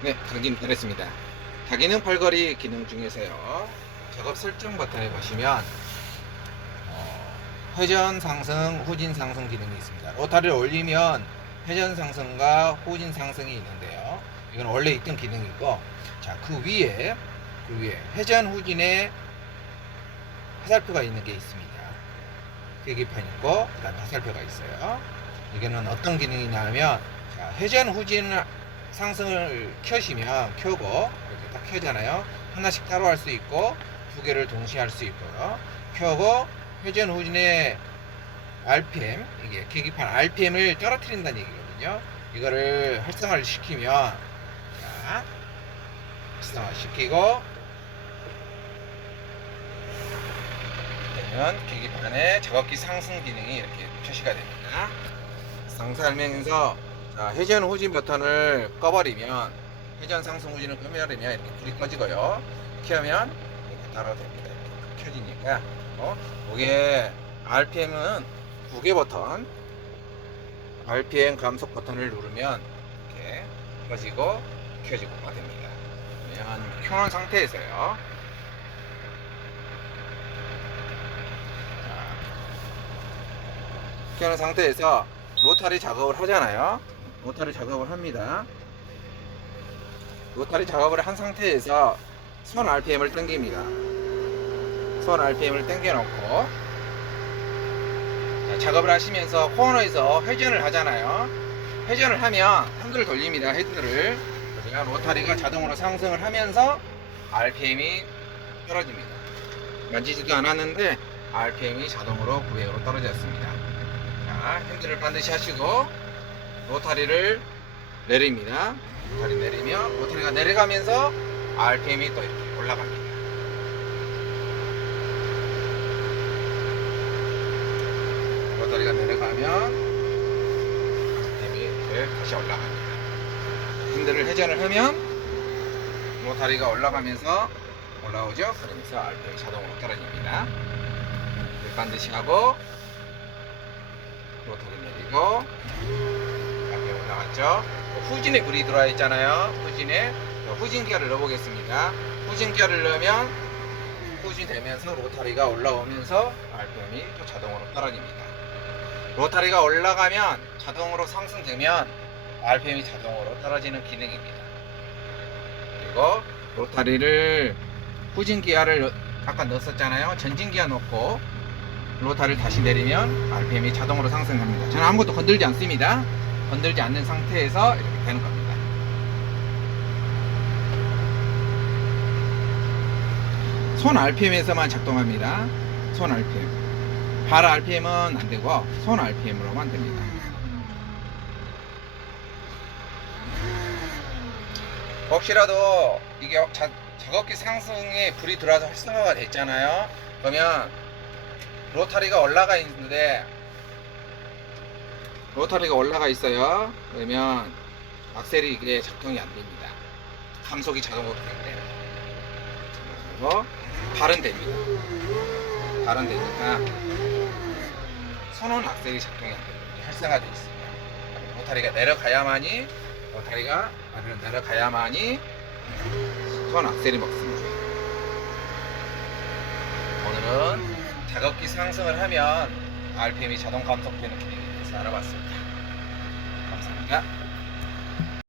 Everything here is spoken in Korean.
네, 당긴 내렸습니다. 다기능 팔걸이 기능 중에서요. 작업 설정 버튼에 보시면 어, 회전 상승, 후진 상승 기능이 있습니다. 로타리를 올리면 회전 상승과 후진 상승이 있는데요. 이건 원래 있던 기능이고, 자, 그 위에, 그 위에 회전 후진에 화살표가 있는 게 있습니다. 계기판 있고, 그 다음에 화살표가 있어요. 이게는 어떤 기능이냐면, 자, 회전 후진 상승을 켜시면 켜고 이렇게 딱 켜잖아요. 하나씩 따로 할 수 있고 두 개를 동시에 할 수 있고요. 켜고 회전 후진의 RPM 이게 계기판 RPM을 떨어뜨린다는 얘기거든요. 이거를 활성화를 시키면 자 활성화 시키고 되면 계기판에 작업기 상승 기능이 이렇게 표시가 됩니다. 상설명에서 자, 회전 후진 버튼을 꺼버리면 회전 상승 후진을 끄버리면 이렇게 불이 꺼지고요. 켜면 이렇게 따로 됩니다. 이렇게 켜지니까 어? 이게 RPM은 두 개 버튼 RPM 감속 버튼을 누르면 이렇게 꺼지고 켜지고가 됩니다. 그러면 켜놓은 상태에서요. 자, 켜놓은 상태에서 로타리 작업을 하잖아요. 로타리 작업을 합니다. 로타리 작업을 한 상태에서 손 RPM을 당깁니다. 손 RPM을 당겨 놓고 자, 작업을 하시면서 코너에서 회전을 하잖아요. 회전을 하면 핸들을 돌립니다. 핸들을 그러면 로타리가 자동으로 상승을 하면서 RPM이 떨어집니다. 만지지도 않았는데 RPM이 자동으로 900으로 떨어졌습니다. 자, 핸들을 반드시 하시고 로타리를 내립니다. 로타리 내리면 로타리가 내려가면서 RPM이 또 이렇게 올라갑니다. 로타리가 내려가면 RPM이 이렇게 다시 올라갑니다. 핸들을 회전을 하면 로타리가 올라가면서 올라오죠. 그러면서 RPM이 자동으로 떨어집니다. 반드시 하고 로터리 내리고 올라갔죠? 후진에 불이 들어와 있잖아요. 후진에 후진 기어를 넣어보겠습니다. 후진 기어를 넣으면 후진 되면서 로타리가 올라오면서 RPM이 또 자동으로 떨어집니다. 로타리가 올라가면 자동으로 상승되면 RPM이 자동으로 떨어지는 기능입니다. 그리고 로타리를 후진 기어를 아까 넣었었잖아요. 전진 기어 넣고 로타를 다시 내리면 RPM이 자동으로 상승합니다. 저는 아무것도 건들지 않습니다. 건들지 않는 상태에서 이렇게 되는 겁니다. 손 RPM에서만 작동합니다. 손 RPM. 발 RPM은 안 되고 손 RPM으로만 됩니다. 혹시라도 이게 자, 작업기 상승에 불이 들어와서 활성화가 됐잖아요. 그러면 로타리가 올라가 있는데 로타리가 올라가 있어요. 그러면 악셀이 이게 작동이 안 됩니다. 감속이 자동으로 되기 때문에. 그리고 발은 됩니다. 발은 되니까 선원 악셀이 작동이 안 됩니다. 활성화되어 있습니다. 로타리가 내려가야만이 로타리가 아래로 내려가야만이 선 악셀이 먹습니다. 오늘은 작업기 상승을 하면 RPM이 자동 감속되는 대해 서 알아봤습니다. 감사합니다.